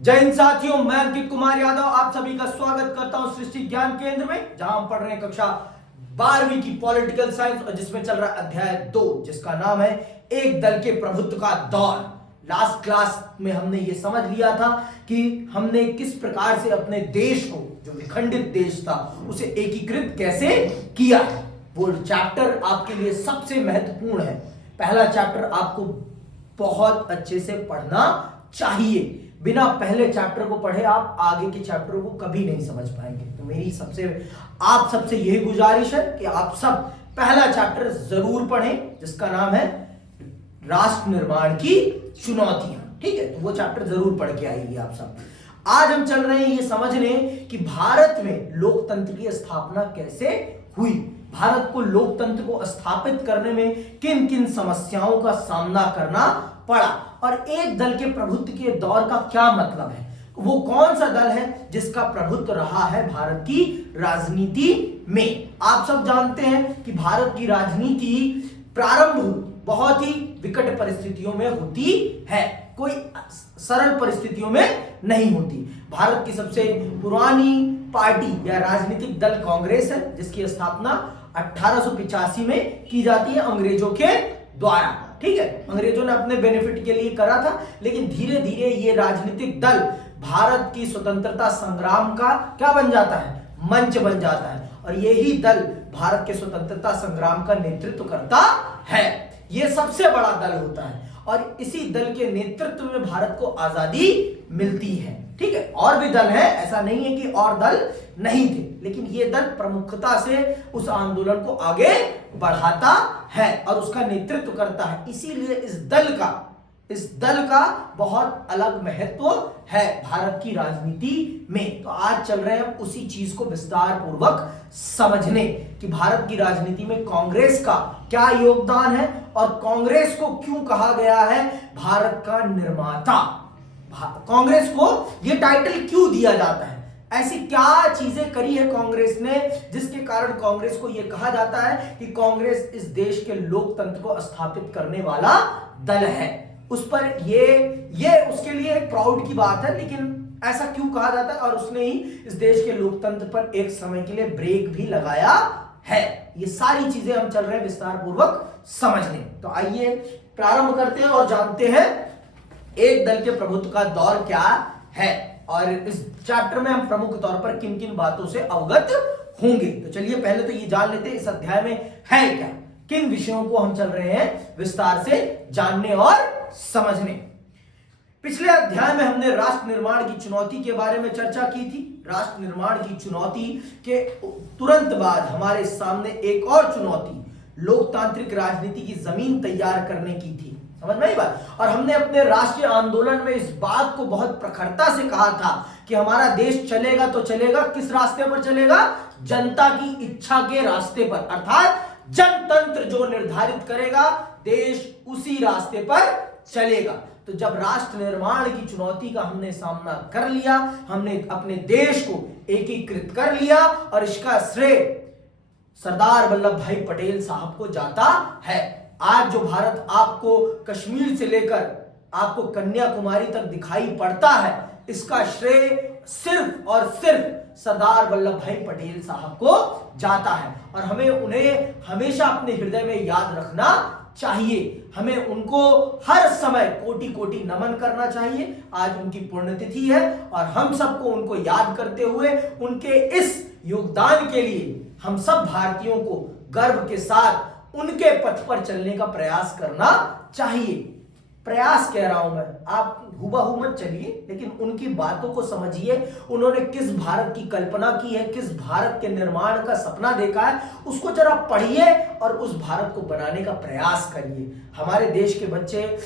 जय हिंद साथियों, मैं अंकित कुमार यादव आप सभी का स्वागत करता हूं सृष्टि ज्ञान केंद्र में, जहां हम पढ़ रहे हैं कक्षा 12वीं की पॉलिटिकल साइंस और जिसमें चल रहा है अध्याय 2, जिसका नाम है एक दल के प्रभुत्व का दौर। लास्ट क्लास में हमने ये समझ लिया था कि हमने किस प्रकार से अपने देश को, जो विखंडित देश था, उसे एकीकृत कैसे किया है। वो चैप्टर आपके लिए सबसे महत्वपूर्ण है। पहला चैप्टर आपको बहुत अच्छे से पढ़ना चाहिए। बिना पहले चैप्टर को पढ़े आप आगे के चैप्टरों को कभी नहीं समझ पाएंगे। तो मेरी आप सबसे यही गुजारिश है कि आप सब पहला चैप्टर जरूर पढ़ें, जिसका नाम है राष्ट्र निर्माण की चुनौतियां। ठीक है, तो वो चैप्टर जरूर पढ़ के आइए आप सब। आज हम चल रहे हैं ये समझने कि भारत में लोकतंत्र की स्थापना कैसे हुई, भारत को लोकतंत्र को स्थापित करने में किन किन समस्याओं का सामना करना पड़ा, और एक दल के प्रभुत्व के दौर का क्या मतलब है। वो कौन सा दल है जिसका प्रभुत्व रहा है भारत की राजनीति में। आप सब जानते हैं कि भारत की राजनीति प्रारंभ बहुत ही विकट परिस्थितियों में होती है, कोई सरल परिस्थितियों में नहीं होती। भारत की सबसे पुरानी पार्टी या राजनीतिक दल कांग्रेस है, जिसकी स्थापना 1885 में की जाती है अंग्रेजों के द्वारा। ठीक है, अंग्रेजों ने अपने बेनिफिट के लिए करा था, लेकिन धीरे धीरे ये राजनीतिक दल भारत की स्वतंत्रता संग्राम का क्या बन जाता है, मंच बन जाता है, और यही दल भारत के स्वतंत्रता संग्राम का नेतृत्व करता है। ये सबसे बड़ा दल होता है और इसी दल के नेतृत्व में भारत को आजादी मिलती है। ठीक है, और भी दल है, ऐसा नहीं है कि और दल नहीं थे, लेकिन यह दल प्रमुखता से उस आंदोलन को आगे बढ़ाता है और उसका नेतृत्व करता है। इसीलिए इस दल का बहुत अलग महत्व है भारत की राजनीति में। तो आज चल रहे हैं उसी चीज को विस्तार पूर्वक समझने कि भारत की राजनीति में कांग्रेस का क्या योगदान है और कांग्रेस को क्यों कहा गया है भारत का निर्माता। कांग्रेस को यह टाइटल क्यों दिया जाता है, ऐसी क्या चीजें करी है कांग्रेस ने जिसके कारण कांग्रेस को यह कहा जाता है कि कांग्रेस इस देश के लोकतंत्र को स्थापित करने वाला दल है। उस पर ये उसके लिए एक प्राउड की बात है, लेकिन ऐसा क्यों कहा जाता है और उसने ही इस देश के लोकतंत्र पर एक समय के लिए ब्रेक भी लगाया है। ये सारी चीजें हम चल रहे हैं विस्तार पूर्वक समझने। तो आइए प्रारंभ करते हैं और जानते हैं एक दल के प्रभुत्व का दौर क्या है, और इस चैप्टर में हम प्रमुख तौर पर किन किन बातों से अवगत होंगे। तो चलिए पहले तो ये जान लेते हैं इस अध्याय में है क्या, किन विषयों को हम चल रहे हैं विस्तार से जानने और समझने। पिछले अध्याय में हमने राष्ट्र निर्माण की चुनौती के बारे में चर्चा की थी। राष्ट्र निर्माण की चुनौती के तुरंत बाद हमारे सामने एक और चुनौती लोकतांत्रिक राजनीति की जमीन तैयार करने की थी। समझ में आई बात। और हमने अपने राष्ट्रीय आंदोलन में इस बात को बहुत प्रखरता से कहा था कि हमारा देश चलेगा तो चलेगा, किस रास्ते पर चलेगा, जनता की इच्छा के रास्ते पर, अर्थात जनतंत्र जो निर्धारित करेगा देश उसी रास्ते पर चलेगा। तो जब राष्ट्र निर्माण की चुनौती का हमने सामना कर लिया, हमने अपने देश को एकीकृत कर लिया और इसका श्रेय सरदार वल्लभ भाई पटेल साहब को जाता है। आज जो भारत आपको कश्मीर से लेकर आपको कन्याकुमारी तक दिखाई पड़ता है, इसका श्रेय सिर्फ और सिर्फ सरदार वल्लभ भाई पटेल साहब को जाता है, और हमें उन्हें हमेशा अपने हृदय में याद रखना चाहिए। हमें उनको हर समय कोटि कोटि नमन करना चाहिए। आज उनकी पुण्यतिथि है और हम सबको उनको याद करते हुए उनके इस योगदान के लिए हम सब भारतीयों को गर्व के साथ उनके पथ पर चलने का प्रयास करना चाहिए। प्रयास कह रहा हूं मैं, आप हुबहू मत चलिए, लेकिन उनकी बातों को समझिए। उन्होंने किस भारत की कल्पना की है, किस भारत के निर्माण का सपना देखा है, उसको जरा पढ़िए और उस भारत को बनाने का प्रयास करिए। हमारे देश के बच्चे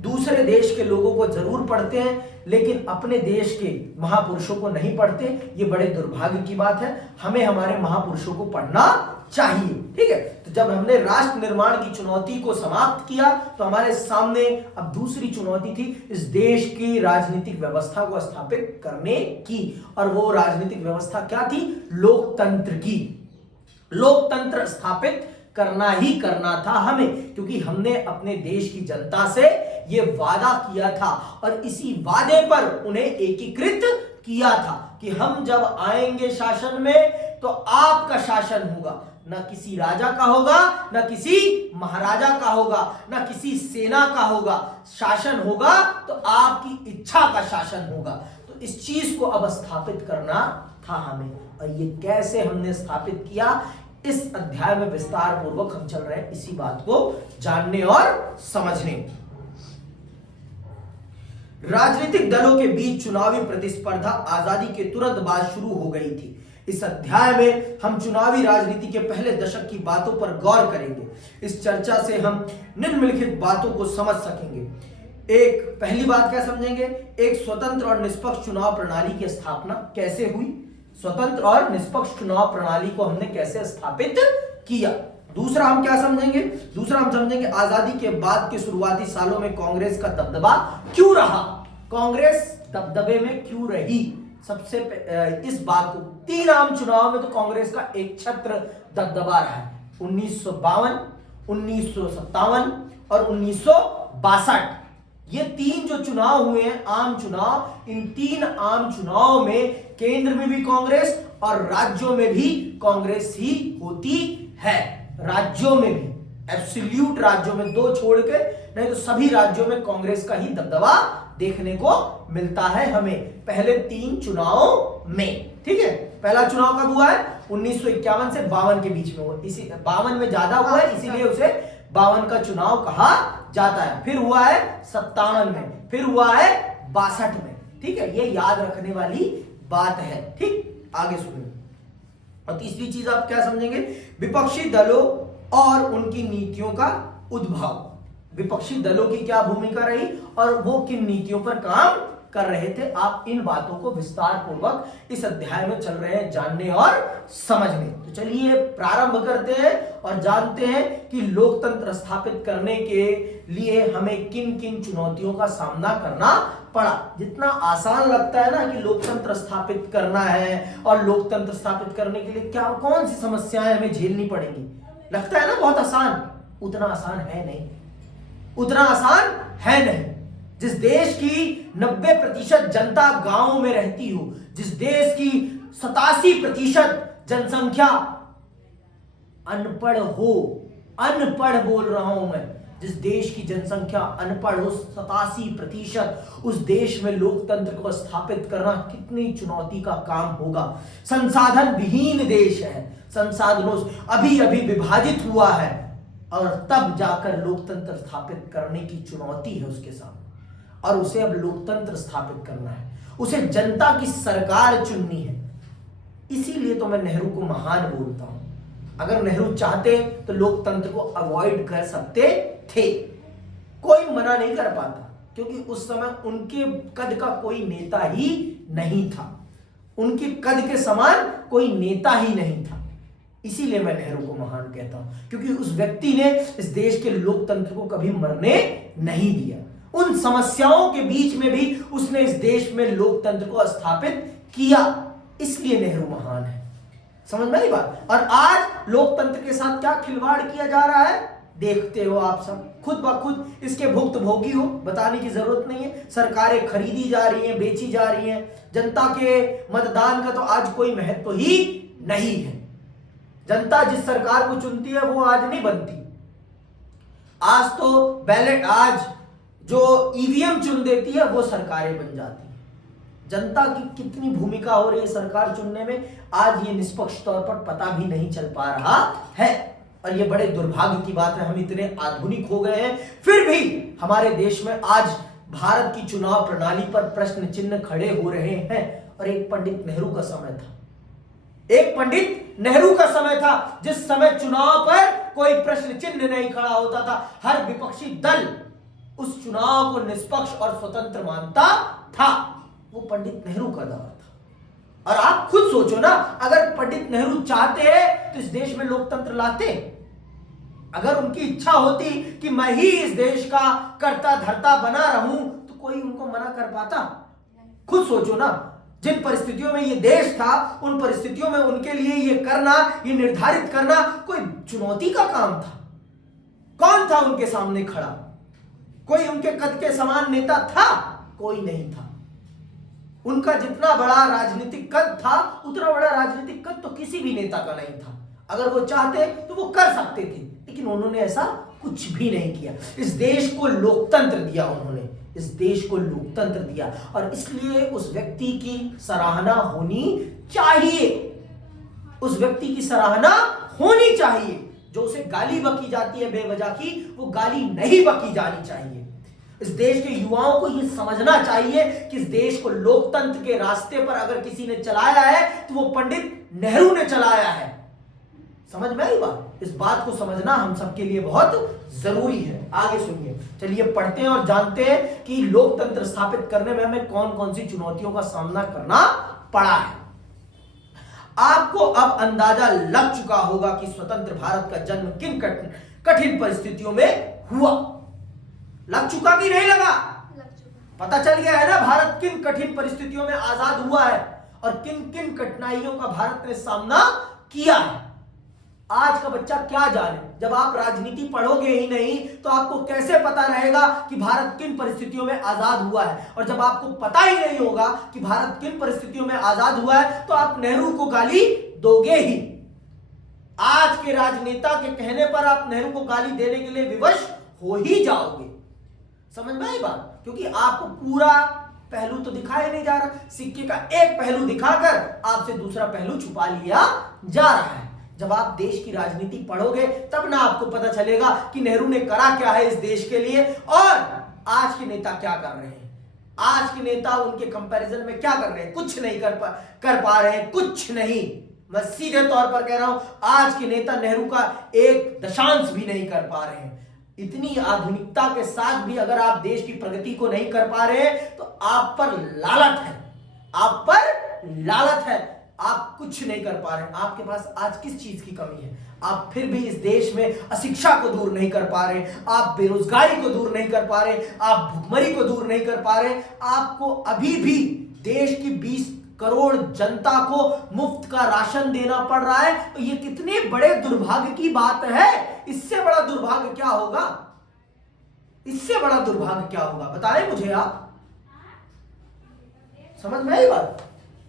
दूसरे देश के लोगों को जरूर पढ़ते हैं, लेकिन अपने देश के महापुरुषों को नहीं पढ़ते। ये बड़े दुर्भाग्य की बात है। हमें हमारे महापुरुषों को पढ़ना चाहिए। ठीक है, तो जब हमने राष्ट्र निर्माण की चुनौती को समाप्त किया तो हमारे सामने अब दूसरी चुनौती थी इस देश की राजनीतिक व्यवस्था को स्थापित करने की, और वो राजनीतिक व्यवस्था क्या थी, लोकतंत्र की। लोकतंत्र स्थापित करना ही करना था हमें, क्योंकि हमने अपने देश की जनता से ये वादा किया था और इसी वादे पर उन्हें एकीकृत किया था कि हम जब आएंगे शासन में तो आपका शासन होगा, ना किसी राजा का होगा, ना किसी महाराजा का होगा, ना किसी सेना का होगा। शासन होगा तो आपकी इच्छा का शासन होगा। तो इस चीज को अब स्थापित करना था हमें, और ये कैसे हमने स्थापित किया, इस अध्याय में विस्तार पूर्वक हम चल रहे हैं इसी बात को जानने और समझने। राजनीतिक दलों के बीच चुनावी प्रतिस्पर्धा आजादी के तुरंत बाद शुरू हो गई थी। इस अध्याय में हम चुनावी राजनीति के पहले दशक की बातों पर गौर करेंगे। इस चर्चा से हम निम्नलिखित बातों को समझ सकेंगे। एक पहली बात क्या समझेंगे, एक स्वतंत्र और निष्पक्ष चुनाव प्रणाली की स्थापना कैसे हुई, स्वतंत्र और निष्पक्ष चुनाव प्रणाली को हमने कैसे स्थापित किया। दूसरा हम क्या समझेंगे, दूसरा हम समझेंगे आजादी के बाद के शुरुआती सालों में कांग्रेस का दबदबा क्यों रहा, कांग्रेस दबदबे में क्यों रही। सबसे इस बात को, 3 आम चुनाव में तो कांग्रेस का एक छत्र दबदबा रहा है, 1952, 1957 और 1962। ये 3 जो चुनाव हुए हैं आम चुनाव, इन 3 आम चुनाव में केंद्र में भी कांग्रेस और राज्यों में भी कांग्रेस ही होती है। राज्यों में भी, एब्सोल्यूट राज्यों में 2 छोड़ के, नहीं तो सभी राज्यों में कांग्रेस का ही दबदबा देखने को मिलता है हमें पहले 3 चुनावों में। ठीक है, पहला चुनाव कब हुआ है, 1951 से 52 के बीच में हुआ, इसी 52 में ज्यादा हुआ है इसीलिए उसे 52 का चुनाव कहा जाता है। फिर हुआ है 57 में, फिर हुआ है 62 में। ठीक है, ये याद रखने वाली बात है। ठीक, आगे सुनिए। और तीसरी चीज आप क्या समझेंगे, विपक्षी दलों और उनकी नीतियों का उद्भव। विपक्षी दलों की क्या भूमिका रही और वो किन नीतियों पर काम कर रहे थे। आप इन बातों को विस्तार पूर्वक इस अध्याय में चल रहे हैं जानने और समझने। तो चलिए प्रारंभ करते हैं और जानते हैं कि लोकतंत्र स्थापित करने के लिए हमें किन किन चुनौतियों का सामना करना पड़ा। जितना आसान लगता है ना कि लोकतंत्र स्थापित करना है और लोकतंत्र स्थापित करने के लिए क्या कौन सी समस्याएं हमें झेलनी पड़ेंगी, लगता है ना बहुत आसान, उतना आसान है नहीं, उतना आसान है नहीं। जिस देश की 90% जनता गांवों में रहती हो, जिस देश की 87% जनसंख्या अनपढ़ हो, अनपढ़ बोल रहा हूं मैं, जिस देश की जनसंख्या अनपढ़ हो 87%, उस देश में लोकतंत्र को स्थापित करना कितनी चुनौती का काम होगा। संसाधन विहीन देश है, संसाधनों अभी अभी विभाजित हुआ है और तब जाकर लोकतंत्र स्थापित करने की चुनौती है उसके सामने, और उसे अब लोकतंत्र स्थापित करना है, उसे जनता की सरकार चुननी है। इसीलिए तो मैं नेहरू को महान बोलता हूं। अगर नेहरू चाहते तो लोकतंत्र को अवॉइड कर सकते थे, कोई मना नहीं कर पाता, क्योंकि उस समय उनके कद का कोई नेता ही नहीं था, उनके कद के समान कोई नेता ही नहीं था। इसीलिए मैं नेहरू को महान कहता हूं, क्योंकि उस व्यक्ति ने इस देश के लोकतंत्र को कभी मरने नहीं दिया। उन समस्याओं के बीच में भी उसने इस देश में लोकतंत्र को स्थापित किया, इसलिए नेहरू महान है। समझ में आई बात। और आज लोकतंत्र के साथ क्या खिलवाड़ किया जा रहा है देखते हो आप सब, खुद ब खुद इसके भुक्तभोगी हो, बताने की जरूरत नहीं है। सरकारें खरीदी जा रही हैं, बेची जा रही हैं, जनता के मतदान का तो आज कोई महत्व ही नहीं है। जनता जिस सरकार को चुनती है वो आज नहीं बनती, आज तो बैलेट, आज जो ईवीएम चुन देती है वो सरकारें बन जाती हैं। जनता की कितनी भूमिका हो रही है सरकार चुनने में, आज ये निष्पक्ष तौर पर पता भी नहीं चल पा रहा है। और ये बड़े दुर्भाग्य की बात है, हम इतने आधुनिक हो गए हैं, फिर भी हमारे देश में आज भारत की चुनाव प्रणाली पर प्रश्न चिन्ह खड़े हो रहे हैं। और एक पंडित नेहरू का समय था, एक पंडित नेहरू का समय था जिस समय चुनाव पर कोई प्रश्न चिन्ह नहीं खड़ा होता था। हर विपक्षी दल उस चुनाव को निष्पक्ष और स्वतंत्र मानता था। वो पंडित नेहरू का दौर था। और आप खुद सोचो ना, अगर पंडित नेहरू चाहते हैं तो इस देश में लोकतंत्र लाते। अगर उनकी इच्छा होती कि मैं ही इस देश का कर्ता धर्ता बना रहूं तो कोई उनको मना कर पाता? खुद सोचो ना, जिन परिस्थितियों में ये देश था उन परिस्थितियों में उनके लिए ये करना, ये निर्धारित करना कोई चुनौती का काम था? कौन था उनके सामने खड़ा? कोई उनके कद के समान नेता था? कोई नहीं था। उनका जितना बड़ा राजनीतिक कद था उतना बड़ा राजनीतिक कद तो किसी भी नेता का नहीं था। अगर वो चाहते तो वो कर सकते थे, लेकिन उन्होंने ऐसा कुछ भी नहीं किया। इस देश को लोकतंत्र दिया उन्होंने, इस देश को लोकतंत्र दिया, और इसलिए उस व्यक्ति की सराहना होनी चाहिए। उस व्यक्ति की सराहना होनी चाहिए। जो उसे गाली बकी जाती है बेवजह की, वो गाली नहीं बकी जानी चाहिए। इस देश के युवाओं को यह समझना चाहिए कि इस देश को लोकतंत्र के रास्ते पर अगर किसी ने चलाया है तो वो पंडित नेहरू ने चलाया है। समझ में आई बात? इस बात को समझना हम सबके लिए बहुत जरूरी है। आगे सुनिए, चलिए पढ़ते हैं और जानते हैं कि लोकतंत्र स्थापित करने में हमें कौन कौन सी चुनौतियों का सामना करना पड़ा है। आपको अब अंदाजा लग चुका होगा कि स्वतंत्र भारत का जन्म किन कठिन परिस्थितियों में हुआ। लग चुका कि नहीं लगा? पता चल गया है ना भारत किन कठिन परिस्थितियों में आजाद हुआ है और किन किन कठिनाइयों का भारत ने सामना किया है। आज का बच्चा क्या जाने? जब आप राजनीति पढ़ोगे ही नहीं तो आपको कैसे पता रहेगा कि भारत किन परिस्थितियों में आजाद हुआ है? और जब आपको पता ही नहीं होगा कि भारत किन परिस्थितियों में आजाद हुआ है तो आप नेहरू को गाली दोगे ही। आज के राजनेता के कहने पर आप नेहरू को गाली देने के लिए विवश हो ही जाओगे। समझ में आई बात? क्योंकि आपको पूरा पहलू तो दिखाया नहीं जा रहा। सिक्के का एक पहलू दिखाकर आपसे दूसरा पहलू छुपा लिया जा रहा है। जब आप देश की राजनीति पढ़ोगे तब ना आपको पता चलेगा कि नेहरू ने करा क्या है इस देश के लिए और आज के नेता क्या कर रहे हैं। आज के नेता उनके कंपैरिजन में क्या कर रहे हैं? कुछ नहीं कर पा रहे हैं, कुछ नहीं। मैं सीधे तौर पर कह रहा हूं, आज के नेता नेहरू का एक दशांश भी नहीं कर पा रहे हैं। इतनी आधुनिकता के साथ भी अगर आप देश की प्रगति को नहीं कर पा रहे हैं तो आप पर लालच है, आप पर लालच है। आप कुछ नहीं कर पा रहे हैं। आपके पास आज किस चीज की कमी है? आप फिर भी इस देश में अशिक्षा को दूर नहीं कर पा रहे, आप बेरोजगारी को दूर नहीं कर पा रहे, आप भुखमरी को दूर नहीं कर पा रहे। आपको अभी भी देश की 20 करोड़ जनता को मुफ्त का राशन देना पड़ रहा है। तो ये कितने बड़े दुर्भाग्य की बात है। इससे बड़ा दुर्भाग्य क्या होगा? इससे बड़ा दुर्भाग्य क्या होगा बताएं मुझे आप। समझ में आई बात?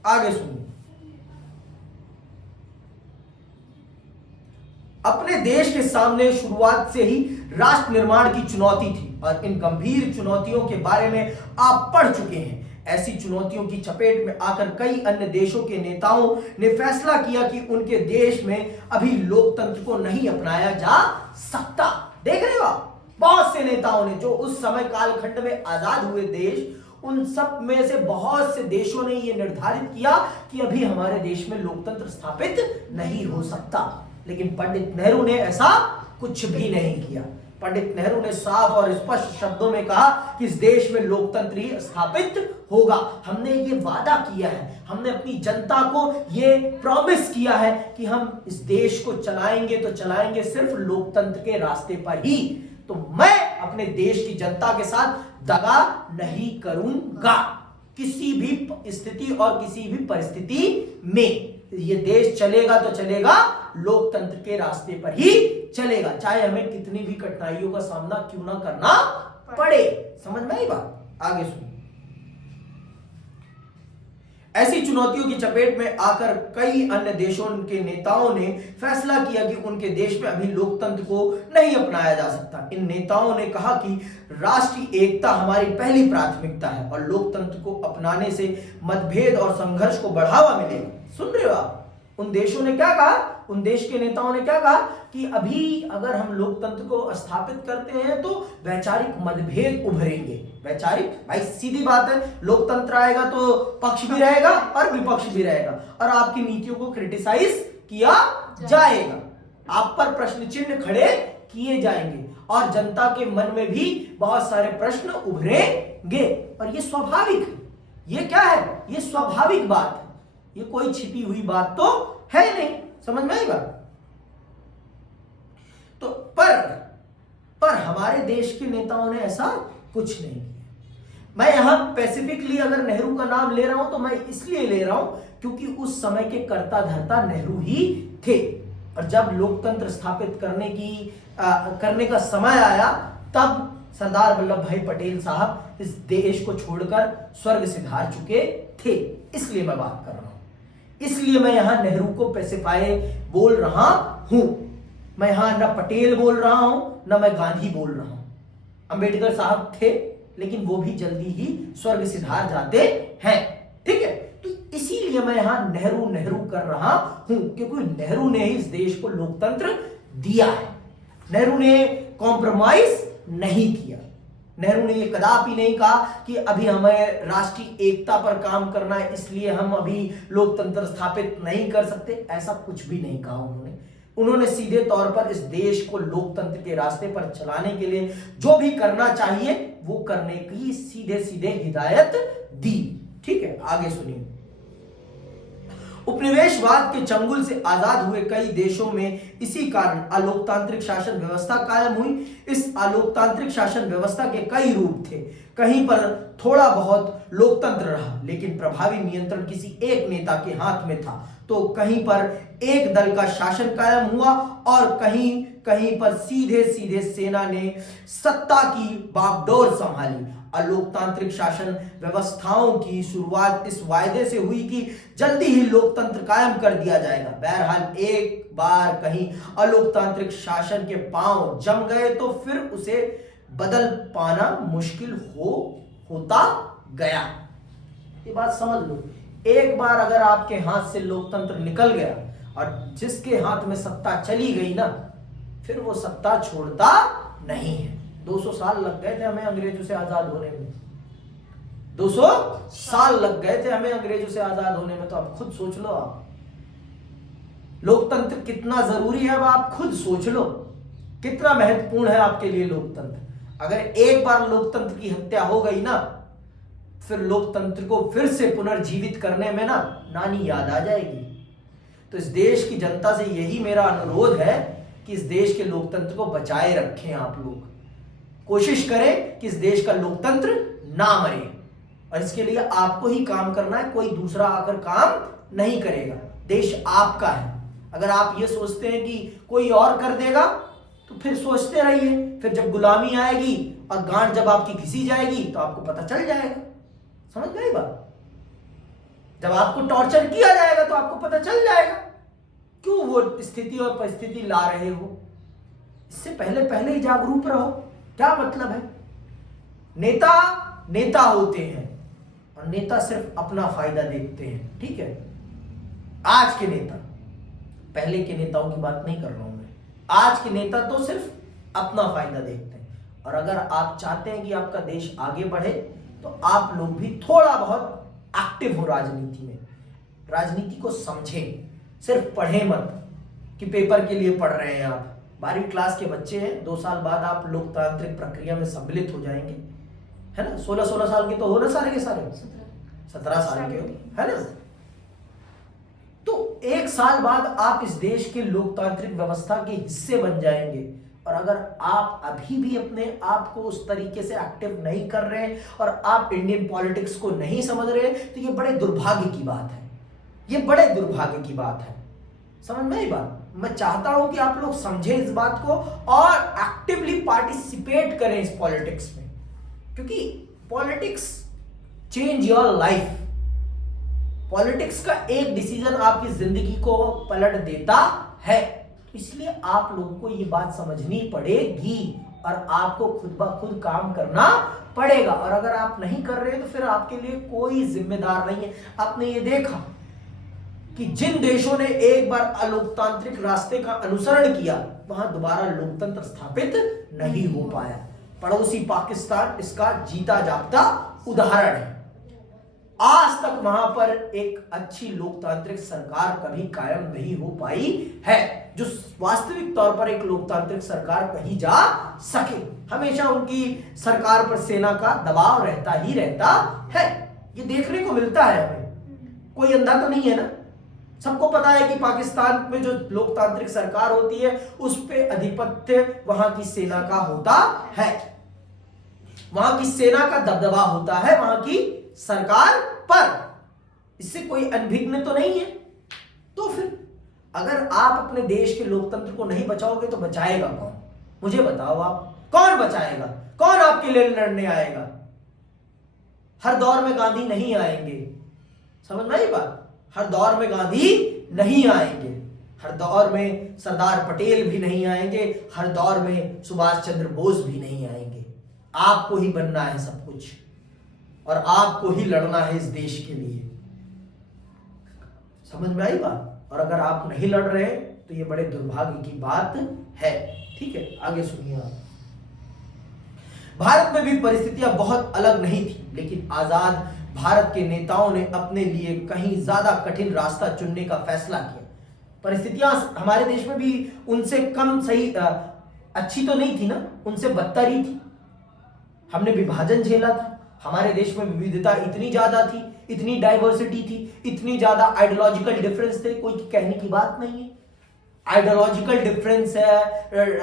आगे सुनिए। अपने देश के सामने शुरुआत से ही राष्ट्र निर्माण की चुनौती थी और इन गंभीर चुनौतियों के बारे में आप पढ़ चुके हैं। ऐसी चुनौतियों की चपेट में आकर कई अन्य देशों के नेताओं ने फैसला किया कि उनके देश में अभी लोकतंत्र को नहीं अपनाया जा सकता। देख रहे हो आप, बहुत से नेताओं ने जो उस समय कालखंड में आजाद हुए देश, उन सब में से बहुत से देशों ने यह निर्धारित किया कि अभी हमारे देश में लोकतंत्र स्थापित नहीं हो सकता। लेकिन पंडित नेहरू ने ऐसा कुछ भी नहीं किया। पंडित नेहरू ने साफ और स्पष्ट शब्दों में कहा कि इस देश में लोकतंत्र ही स्थापित होगा। हमने ये वादा किया है, हमने अपनी जनता को ये प्रॉमिस किया है कि हम इस देश को चलाएंगे तो चलाएंगे सिर्फ लोकतंत्र के रास्ते पर ही। तो मैं अपने देश की जनता के साथ दगा नहीं करूंगा किसी भी स्थिति और किसी भी परिस्थिति में। ये देश चलेगा तो चलेगा लोकतंत्र के रास्ते पर ही चलेगा, चाहे हमें कितनी भी कठिनाइयों का सामना क्यों ना करना पड़े। समझ में आई बात? आगे सुनिए। ऐसी चुनौतियों की चपेट में आकर कई अन्य देशों के नेताओं ने फैसला किया कि उनके देश में अभी लोकतंत्र को नहीं अपनाया जा सकता। इन नेताओं ने कहा कि राष्ट्रीय एकता हमारी पहली प्राथमिकता है और लोकतंत्र को अपनाने से मतभेद और संघर्ष को बढ़ावा मिलेगा। सुन रहे हो आप? उन देशों ने क्या कहा? उन देश के नेताओं ने क्या कहा कि अभी अगर हम लोकतंत्र को स्थापित करते हैं तो वैचारिक मतभेद उभरेंगे। वैचारिक, भाई सीधी बात है, लोकतंत्र आएगा तो पक्ष भी रहेगा और विपक्ष भी रहेगा और आपकी नीतियों को क्रिटिसाइज किया जाएगा, आप पर प्रश्न चिन्ह खड़े किए जाएंगे और जनता के मन में भी बहुत सारे प्रश्न उभरेंगे। और ये स्वाभाविक है। ये क्या है? ये स्वाभाविक बात है, ये कोई छिपी हुई बात तो है नहीं। समझ में आएगा? तो पर हमारे देश के नेताओं ने ऐसा कुछ नहीं किया। मैं यहां स्पेसिफिकली अगर नेहरू का नाम ले रहा हूं तो मैं इसलिए ले रहा हूं क्योंकि उस समय के कर्ता धर्ता नेहरू ही थे और जब लोकतंत्र स्थापित करने का समय आया तब सरदार वल्लभ भाई पटेल साहब इस देश को छोड़कर स्वर्ग सिधार चुके थे, इसलिए मैं बात कर रहा हूं। इसलिए मैं यहां नेहरू को पेसिफाई बोल रहा हूं। मैं यहां न पटेल बोल रहा हूं न मैं गांधी बोल रहा हूं। अंबेडकर साहब थे लेकिन वो भी जल्दी ही स्वर्ग सिधार जाते हैं, ठीक है। तो इसीलिए मैं यहां नेहरू नेहरू कर रहा हूं, क्योंकि नेहरू ने इस देश को लोकतंत्र दिया है। नेहरू ने कॉम्प्रोमाइज नहीं किया। नेहरू ने यह कदापि नहीं कहा कि अभी हमें राष्ट्रीय एकता पर काम करना है इसलिए हम अभी लोकतंत्र स्थापित नहीं कर सकते, ऐसा कुछ भी नहीं कहा उन्होंने सीधे तौर पर इस देश को लोकतंत्र के रास्ते पर चलाने के लिए जो भी करना चाहिए वो करने की सीधे सीधे हिदायत दी, ठीक है। आगे सुनिए। उपनिवेशवाद के चंगुल से आजाद हुए कई देशों में इसी कारण अलोकतांत्रिक शासन व्यवस्था कायम हुई। इस अलोकतांत्रिक शासन व्यवस्था के कई रूप थे। कहीं पर थोड़ा बहुत लोकतंत्र रहा लेकिन प्रभावी नियंत्रण किसी एक नेता के हाथ में था, तो कहीं पर एक दल का शासन कायम हुआ और कहीं कहीं पर सीधे सीधे सेना ने सत्ता की बागडोर संभाली। अलोकतांत्रिक शासन व्यवस्थाओं की शुरुआत इस वायदे से हुई कि जल्दी ही लोकतंत्र कायम कर दिया जाएगा। बहरहाल एक बार कहीं अलोकतांत्रिक शासन के पांव जम गए तो फिर उसे बदल पाना मुश्किल होता गया। ये बात समझ लो, एक बार अगर आपके हाथ से लोकतंत्र निकल गया और जिसके हाथ में सत्ता चली गई ना, फिर वो सत्ता छोड़ता नहीं है। 200 साल लग गए थे हमें अंग्रेजों से आजाद होने में। 200 साल लग गए थे हमें अंग्रेजों से आजाद होने में, तो आप खुद सोच लो। आप लोकतंत्र कितना जरूरी है, अब आप खुद सोच लो कितना महत्वपूर्ण है आपके लिए लोकतंत्र। अगर एक बार लोकतंत्र की हत्या हो गई ना, फिर लोकतंत्र को फिर से पुनर्जीवित करने में ना नानी याद आ जाएगी। तो इस देश की जनता से यही मेरा अनुरोध है कि इस देश के लोकतंत्र को बचाए रखें। आप लोग कोशिश करें कि इस देश का लोकतंत्र ना मरे, और इसके लिए आपको ही काम करना है, कोई दूसरा आकर काम नहीं करेगा। देश आपका है। अगर आप ये सोचते हैं कि कोई और कर देगा तो फिर सोचते रहिए, फिर जब गुलामी आएगी और गांठ जब आपकी घिसी जाएगी तो आपको पता चल जाएगा। समझ गई बात? जब आपको टॉर्चर किया जाएगा तो आपको पता चल जाएगा क्यों वो स्थिति और परिस्थिति ला रहे हो। इससे पहले पहले ही जागरूक रहो। क्या मतलब है? नेता नेता होते हैं और नेता सिर्फ अपना फायदा देखते हैं, ठीक है। आज के नेता, पहले के नेताओं की बात नहीं कर रहा हूं मैं। आज के नेता तो सिर्फ अपना फायदा देखते हैं। और अगर आप चाहते हैं कि आपका देश आगे बढ़े तो आप लोग भी थोड़ा बहुत एक्टिव हो राजनीति में। राजनीति को समझें, सिर्फ पढ़े मत कि पेपर के लिए पढ़ रहे हैं। आप 12वीं क्लास के बच्चे हैं, 2 साल बाद आप लोकतांत्रिक प्रक्रिया में सम्मिलित हो जाएंगे, है ना। 16-16 साल के तो हो ना सारे के सारे, 17 साल के हो, है ना। तो 1 साल बाद आप इस देश के लोकतांत्रिक व्यवस्था के हिस्से बन जाएंगे। और अगर आप अभी भी अपने आप को उस तरीके से एक्टिव नहीं कर रहे और आप इंडियन पॉलिटिक्स को नहीं समझ रहे, तो ये बड़े दुर्भाग्य की बात है। ये बड़े दुर्भाग्य की बात है। समझ में आई बात? मैं चाहता हूं कि आप लोग समझें इस बात को और एक्टिवली पार्टिसिपेट करें इस पॉलिटिक्स में, क्योंकि politics change your life. Politics का एक डिसीजन आपकी जिंदगी को पलट देता है। तो इसलिए आप लोगों को ये बात समझनी पड़ेगी और आपको खुद ब खुद काम करना पड़ेगा। और अगर आप नहीं कर रहे तो फिर आपके लिए कोई जिम्मेदार नहीं है। आपने ये देखा कि जिन देशों ने एक बार अलोकतांत्रिक रास्ते का अनुसरण किया, वहां दोबारा लोकतंत्र स्थापित नहीं हो पाया। पड़ोसी पाकिस्तान इसका जीता जागता उदाहरण है। आज तक वहां पर एक अच्छी लोकतांत्रिक सरकार कभी कायम नहीं हो पाई है, जो वास्तविक तौर पर एक लोकतांत्रिक सरकार कही जा सके। हमेशा उनकी सरकार पर सेना का दबाव रहता ही रहता है। ये देखने को मिलता है हमें, कोई अंधा तो नहीं है ना। सबको पता है कि पाकिस्तान में जो लोकतांत्रिक सरकार होती है उस पे आधिपत्य वहां की सेना का होता है, वहां की सेना का दबदबा होता है वहां की सरकार पर। इससे कोई अनभिज्ञ तो नहीं है। तो फिर अगर आप अपने देश के लोकतंत्र को नहीं बचाओगे तो बचाएगा कौन? मुझे बताओ आप। कौन बचाएगा? कौन आपके लिए लड़ने आएगा? हर दौर में गांधी नहीं आएंगे, समझ में आई बात? हर दौर में गांधी नहीं आएंगे, हर दौर में सरदार पटेल भी नहीं आएंगे, हर दौर में सुभाष चंद्र बोस भी नहीं आएंगे। आपको ही बनना है सब कुछ और आपको ही लड़ना है इस देश के लिए। समझ में आई बात? और अगर आप नहीं लड़ रहे तो ये बड़े दुर्भाग्य की बात है। ठीक है, आगे सुनिए आप। भारत में भी परिस्थितियां बहुत अलग नहीं थी, लेकिन आजाद भारत के नेताओं ने अपने लिए कहीं ज्यादा कठिन रास्ता चुनने का फैसला किया। परिस्थितियां हमारे देश में भी उनसे कम सही अच्छी तो नहीं थी ना, उनसे बदतर ही थी। हमने विभाजन झेला था, हमारे देश में विविधता इतनी ज्यादा थी, इतनी डाइवर्सिटी थी, इतनी ज्यादा आइडियोलॉजिकल डिफरेंस थे, कोई कहने की बात नहीं है। आइडियोलॉजिकल डिफरेंस है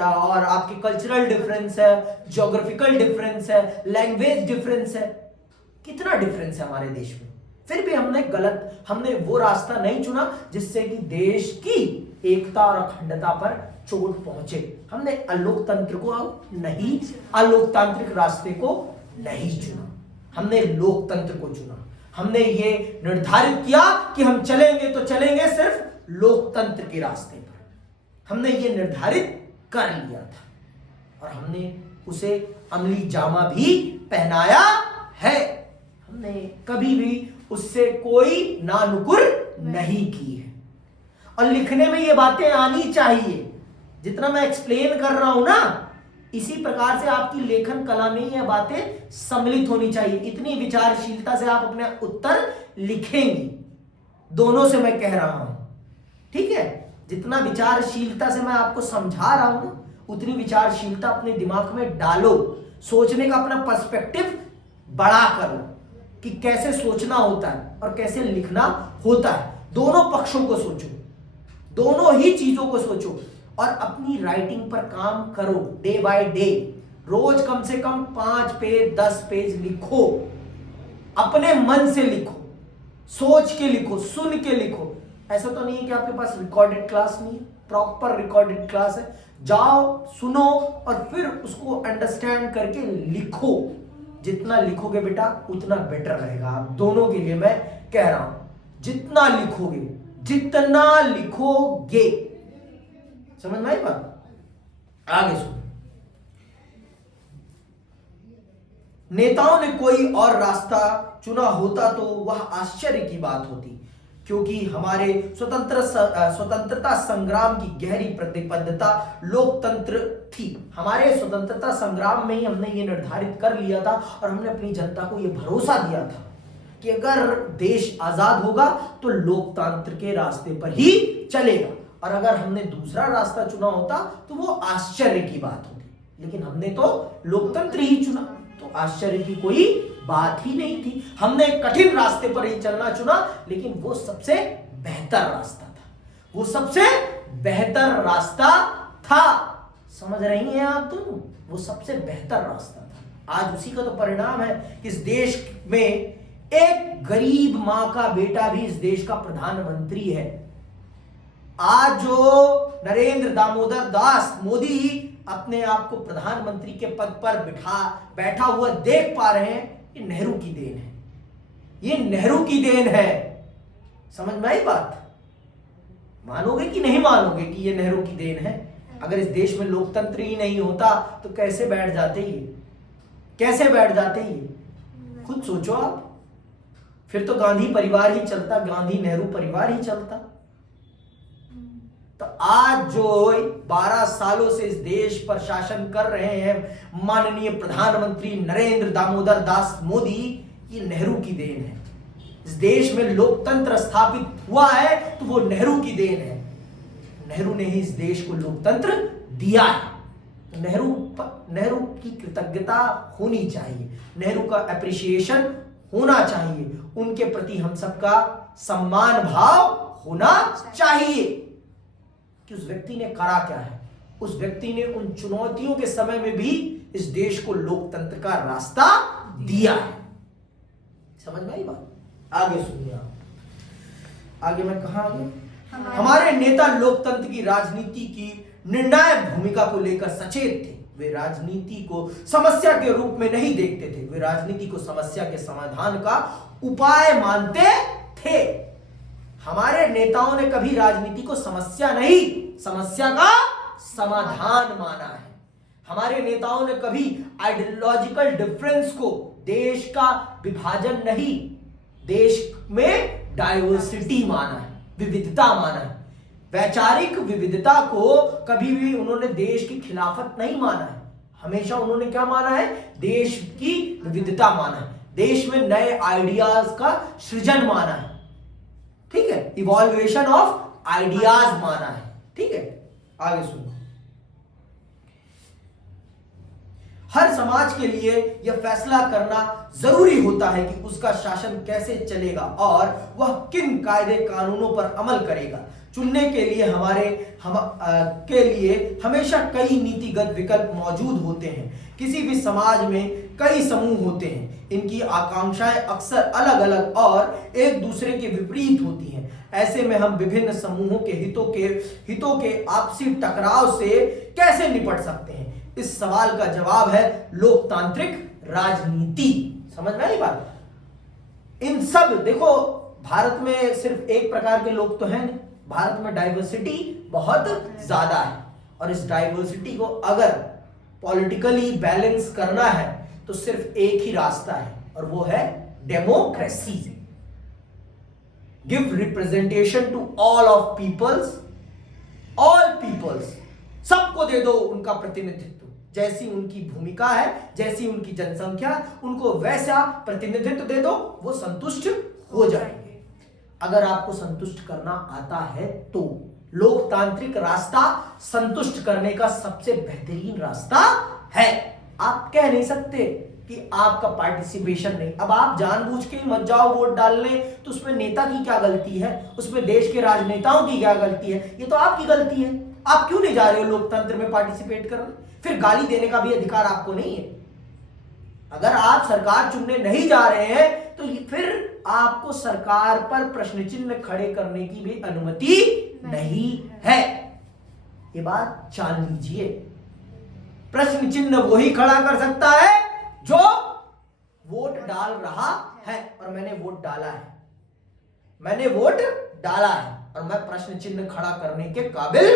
और आपके कल्चरल डिफरेंस है, ज्योग्राफिकल डिफरेंस है, लैंग्वेज डिफरेंस है, कितना डिफरेंस है हमारे देश में। फिर भी हमने वो रास्ता नहीं चुना जिससे कि देश की एकता और अखंडता पर चोट पहुंचे। हमने अलोकतांत्रिक रास्ते को नहीं चुना, हमने लोकतंत्र को चुना। हमने ये निर्धारित किया कि हम चलेंगे तो चलेंगे सिर्फ लोकतंत्र के रास्ते पर। हमने ये निर्धारित कर लिया था और हमने उसे अमली जामा भी पहनाया है। हमने कभी भी उससे कोई नानुकुर नहीं की है और लिखने में ये बातें आनी चाहिए। जितना मैं एक्सप्लेन कर रहा हूं ना, इसी प्रकार से आपकी लेखन कला में यह बातें सम्मिलित होनी चाहिए। इतनी विचारशीलता से आप अपने उत्तर लिखेंगे, दोनों से मैं कह रहा हूं, ठीक है? जितना विचारशीलता से मैं आपको समझा रहा हूं ना, उतनी विचारशीलता अपने दिमाग में डालो। सोचने का अपना पर्सपेक्टिव बड़ा करो कि कैसे सोचना होता है और कैसे लिखना होता है। दोनों पक्षों को सोचो, दोनों ही चीजों को सोचो और अपनी राइटिंग पर काम करो डे बाय डे। रोज कम से कम 5 पेज 10 पेज लिखो, अपने मन से लिखो, सोच के लिखो, सुन के लिखो। ऐसा तो नहीं है कि आपके पास रिकॉर्डेड क्लास नहीं है, प्रॉपर रिकॉर्डेड क्लास है। जाओ, सुनो और फिर उसको अंडरस्टैंड करके लिखो। जितना लिखोगे बेटा उतना बेटर रहेगा। आप दोनों के लिए मैं कह रहा हूं, जितना लिखोगे, जितना लिखोगे, समझ में आई बात? आगे सुनो। नेताओं ने कोई और रास्ता चुना होता तो वह आश्चर्य की बात होती, क्योंकि हमारे स्वतंत्रता संग्राम की गहरी प्रतिबद्धता लोकतंत्र थी। हमारे स्वतंत्रता संग्राम में ही हमने ये निर्धारित कर लिया था और हमने अपनी जनता को ये भरोसा दिया था कि अगर देश आजाद होगा तो लोकतंत्र के रास्ते पर ही चलेगा, और अगर हमने दूसरा रास्ता चुना होता तो वो आश्चर्य की बात होती। लेकिन हमने तो लोकतंत्र ही चुना, तो आश्चर्य की कोई बात ही नहीं थी। हमने कठिन रास्ते पर ही चलना चुना, लेकिन वो सबसे बेहतर रास्ता था, वो सबसे बेहतर रास्ता था। समझ रही हैं आप दोनों? वो सबसे बेहतर रास्ता था। आज उसी का तो परिणाम है कि इस देश में एक गरीब मां का बेटा भी इस देश का प्रधानमंत्री है। आज जो नरेंद्र दामोदर दास मोदी अपने आप को प्रधानमंत्री के पद पर बैठा हुआ देख पा रहे हैं, ये नेहरू की देन है, ये नेहरू की देन है। समझ में आई बात? मानोगे कि नहीं मानोगे कि ये नेहरू की देन है? अगर इस देश में लोकतंत्र ही नहीं होता तो कैसे बैठ जाते ये? कैसे बैठ जाते ये? खुद सोचो आप। फिर तो गांधी परिवार ही चलता, गांधी नेहरू परिवार ही चलता। तो आज जो 12 सालों से इस देश पर शासन कर रहे हैं माननीय प्रधानमंत्री नरेंद्र दामोदर दास मोदी, ये नेहरू की देन है। इस देश में लोकतंत्र स्थापित हुआ है तो वो नेहरू की देन है। नेहरू ने ही इस देश को लोकतंत्र दिया है। नेहरू की कृतज्ञता होनी चाहिए, नेहरू का एप्रिसिएशन होना चाहिए, उनके प्रति हम सबका सम्मान भाव होना चाहिए कि उस व्यक्ति ने करा क्या है। उस व्यक्ति ने उन चुनौतियों के समय में भी इस देश को लोकतंत्र का रास्ता दिया है। समझ में आई बात? आगे सुनिए आप। आगे मैं कहां आ गया? हमारे नेता लोकतंत्र की राजनीति की निर्णायक भूमिका को लेकर सचेत थे। वे राजनीति को समस्या के रूप में नहीं देखते थे, वे राजनीति को समस्या के समाधान का उपाय मानते थे। हमारे नेताओं ने कभी राजनीति को समस्या नहीं, समस्या का समाधान माना है। हमारे नेताओं ने कभी आइडियोलॉजिकल डिफरेंस को, देश का विभाजन नहीं, देश में डाइवर्सिटी माना है, विविधता माना है। वैचारिक विविधता को कभी भी उन्होंने देश की खिलाफत नहीं माना है, हमेशा उन्होंने क्या माना है, देश की विविधता माना है, देश में नए आइडियाज का सृजन माना है, ठीक है, इवॉल्यूशन ऑफ आइडियाज माना है, ठीक है। आगे सुनो, हर समाज के लिए यह फैसला करना जरूरी होता है कि उसका शासन कैसे चलेगा और वह किन कायदे कानूनों पर अमल करेगा। चुनने के लिए के लिए हमेशा कई नीतिगत विकल्प मौजूद होते हैं। किसी भी समाज में कई समूह होते हैं, इनकी आकांक्षाएं अक्सर अलग अलग और एक दूसरे के विपरीत होती हैं। ऐसे में हम विभिन्न समूहों के हितों के आपसी टकराव से कैसे निपट सकते हैं? इस सवाल का जवाब है लोकतांत्रिक राजनीति। समझ में आई बात? इन सब, देखो भारत में सिर्फ एक प्रकार के लोग तो हैं नहीं, भारत में डाइवर्सिटी बहुत ज्यादा है और इस डाइवर्सिटी को अगर पॉलिटिकली बैलेंस करना है तो सिर्फ एक ही रास्ता है और वो है democracy. Give representation to all of peoples, all peoples, सबको दे दो उनका प्रतिनिधित्व, जैसी उनकी भूमिका है, जैसी उनकी जनसंख्या, उनको वैसा प्रतिनिधित्व दे दो, वो संतुष्ट हो जाएंगे। अगर आपको संतुष्ट करना आता है तो लोकतांत्रिक रास्ता संतुष्ट करने का सबसे बेहतरीन रास्ता है। आप कह नहीं सकते कि आपका पार्टिसिपेशन नहीं। अब आप जानबूझ के मत जाओ वोट डालने, तो उसमें नेता की क्या गलती है, उसमें देश के राजनेताओं की क्या गलती है? ये तो आपकी गलती है। आप क्यों नहीं जा रहे हो लोकतंत्र में पार्टिसिपेट करने? फिर गाली देने का भी अधिकार आपको नहीं है। अगर आप सरकार चुनने नहीं जा रहे हैं तो फिर आपको सरकार पर प्रश्न चिन्ह खड़े करने की भी अनुमति नहीं है। ये बात जान लीजिए। प्रश्न चिन्ह वही खड़ा कर सकता है जो वोट डाल रहा है, और मैंने वोट डाला है, मैंने वोट डाला है और मैं प्रश्न चिन्ह खड़ा करने के काबिल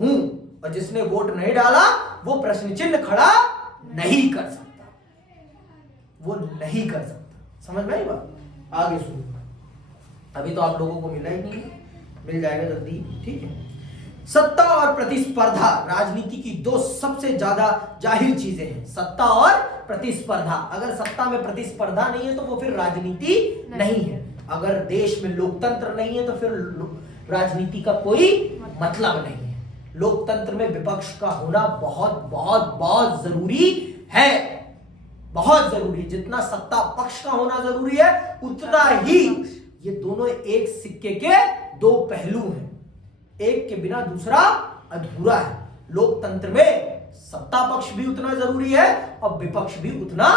हूं। और जिसने वोट नहीं डाला वो प्रश्न चिन्ह खड़ा नहीं कर सकता, वो नहीं कर सकता। समझ में आई बात? आगे सुनो, अभी तो आप लोगों को मिला ही नहीं, मिल जाएगा जल्दी, ठीक है। सत्ता और प्रतिस्पर्धा राजनीति की दो सबसे ज्यादा जाहिर चीजें हैं, सत्ता और प्रतिस्पर्धा। अगर सत्ता में प्रतिस्पर्धा नहीं है तो वो फिर राजनीति नहीं है। अगर देश में लोकतंत्र नहीं है तो फिर राजनीति का कोई मतलब नहीं है। लोकतंत्र में विपक्ष का होना बहुत बहुत बहुत जरूरी है, बहुत जरूरी। जितना सत्ता पक्ष का होना जरूरी है उतना ही ये दोनों एक सिक्के के दो पहलू हैं, एक के बिना दूसरा अधूरा है। लोकतंत्र में सत्ता पक्ष भी उतना जरूरी है और विपक्ष भी उतना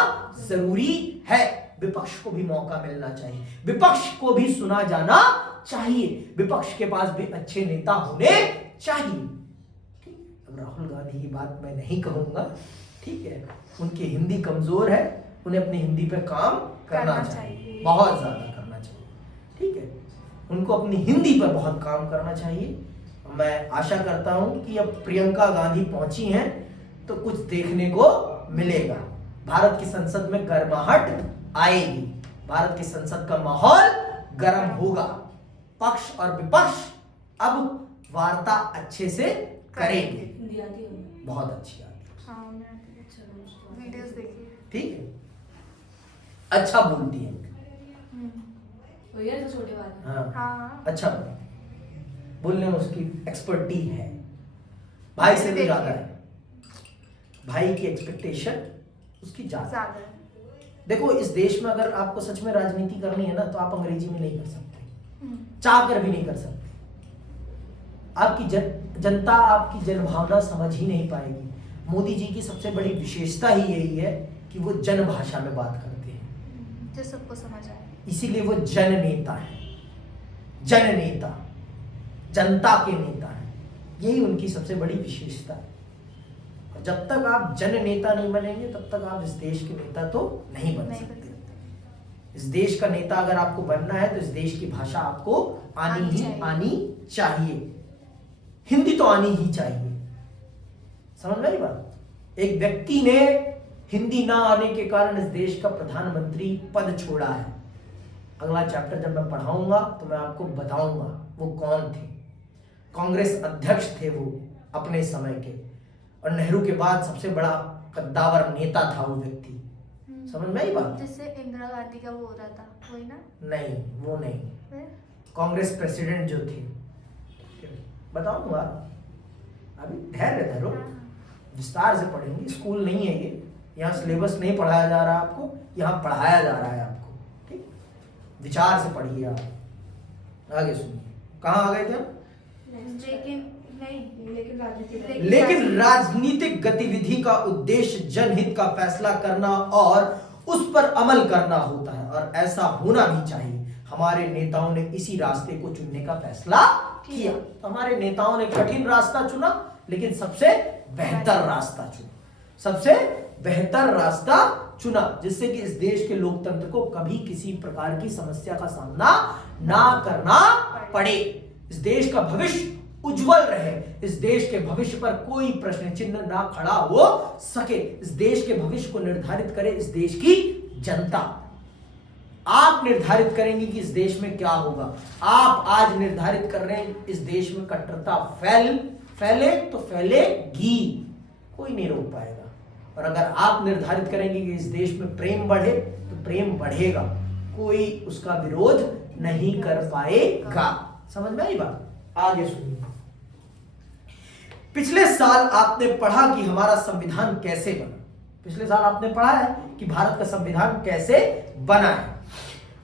जरूरी है। विपक्ष को भी मौका मिलना चाहिए, विपक्ष को भी सुना जाना चाहिए, विपक्ष के पास भी अच्छे नेता होने चाहिए। अब राहुल गांधी की बात मैं नहीं कहूंगा, ठीक है, उनकी हिंदी कमजोर है, उन्हें अपनी हिंदी पे काम करना चाहिए, बहुत ज्यादा करना चाहिए, ठीक है, उनको अपनी हिंदी पर बहुत काम करना चाहिए। मैं आशा करता हूं कि अब प्रियंका गांधी पहुंची हैं तो कुछ देखने को मिलेगा। भारत की संसद में गर्माहट आएगी, भारत की संसद का माहौल गर्म होगा, पक्ष और विपक्ष अब वार्ता अच्छे से करेंगे। बहुत अच्छी आती है, ठीक है, अच्छा बोलती है, हाँ, अच्छा बोलने में उसकी एक्सपर्टी है, भाई से भी ज्यादा है, भाई की एक्सपेक्टेशन उसकी ज्यादा है। देखो इस देश में अगर आपको सच में राजनीति करनी है ना तो आप अंग्रेजी में नहीं कर सकते, चाह कर भी नहीं कर सकते। आपकी जनता आपकी जनभावना समझ ही नहीं पाएगी। मोदी जी की सबसे बड़ी विशेषता ही यही है कि वो जन भाषा में बात करते हैं जो सबको समझ आए, इसीलिए वो जन नेता है, जन नेता, जनता के नेता है, यही उनकी सबसे बड़ी विशेषता है। जब तक आप जन नेता नहीं बनेंगे तब तक आप इस देश के नेता तो नहीं बन सकते। इस देश का नेता अगर आपको बनना है तो इस देश की भाषा आपको आनी चाहिए। हिंदी तो आनी ही चाहिए। समझ में आई बात? एक व्यक्ति ने हिंदी ना आने के कारण इस देश का प्रधानमंत्री पद छोड़ा है। अगला चैप्टर जब मैं पढ़ाऊंगा तो मैं आपको बताऊंगा वो कौन थे। कांग्रेस अध्यक्ष थे वो अपने समय के, और नेहरू के बाद सबसे बड़ा कद्दावर नेता था वो व्यक्ति। समझ में आई बात? जिससे इंदिरा गांधी का वो हो रहा था, वही ना? नहीं, वो नहीं, कांग्रेस प्रेसिडेंट जो थे। बताऊंगा, अभी धैर्य धरो, विस्तार से पढ़ेंगे। स्कूल नहीं है ये, यहाँ सिलेबस नहीं पढ़ाया जा रहा आपको, यहाँ पढ़ाया जा रहा है आपको। ठीक, विचार से पढ़िए आप। आगे सुनिए, कहाँ आ गए थे? लेकिन राजनीतिक गतिविधि का उद्देश्य जनहित का फैसला करना और उस पर अमल करना होता है, और ऐसा होना भी चाहिए। हमारे नेताओं ने इसी रास्ते को चुनने का फैसला किया। हमारे नेताओं ने कठिन रास्ता चुना, लेकिन सबसे बेहतर रास्ता चुना, सबसे बेहतर रास्ता चुना, जिससे कि इस देश के लोकतंत्र को कभी किसी प्रकार की समस्या का सामना ना करना पड़े। इस देश का भविष्य उज्जवल रहे, इस देश के भविष्य पर कोई प्रश्न चिन्ह ना खड़ा हो सके। इस देश के भविष्य को निर्धारित करे इस देश की जनता। आप निर्धारित करेंगे कि इस देश में क्या होगा। आप आज निर्धारित कर रहे हैं इस देश में कट्टरता फैले तो फैलेगी, कोई नहीं रोक पाएगा। और अगर आप निर्धारित करेंगे कि इस देश में प्रेम बढ़े तो प्रेम बढ़ेगा, कोई उसका विरोध नहीं कर पाएगा। समझ में आई बात? आगे सुनिए। पिछले साल आपने पढ़ा कि हमारा संविधान कैसे बना। पिछले साल आपने पढ़ा है कि भारत का संविधान कैसे बना है।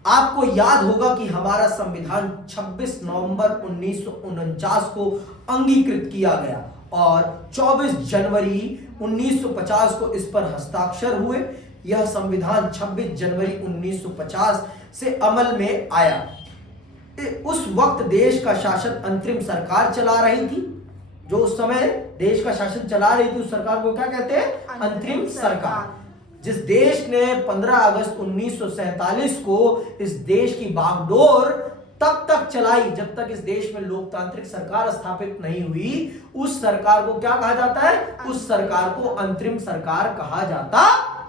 आपको याद होगा कि हमारा संविधान 26 नवंबर 1949 को अंगीकृत किया गया और 24 जनवरी 1950 को इस पर हस्ताक्षर हुए। यह संविधान 26 जनवरी 1950 से अमल में आया। उस वक्त देश का शासन अंतरिम सरकार चला रही थी। जो उस समय देश का शासन चला रही थी उस सरकार को क्या कहते हैं? अंतरिम सरकार। जिस देश ने 15 अगस्त 1947 को इस देश की बागडोर तब तक चलाई जब तक इस देश में लोकतांत्रिक सरकार स्थापित नहीं हुई, उस सरकार को क्या कहा जाता है? उस सरकार को अंतरिम सरकार कहा जाता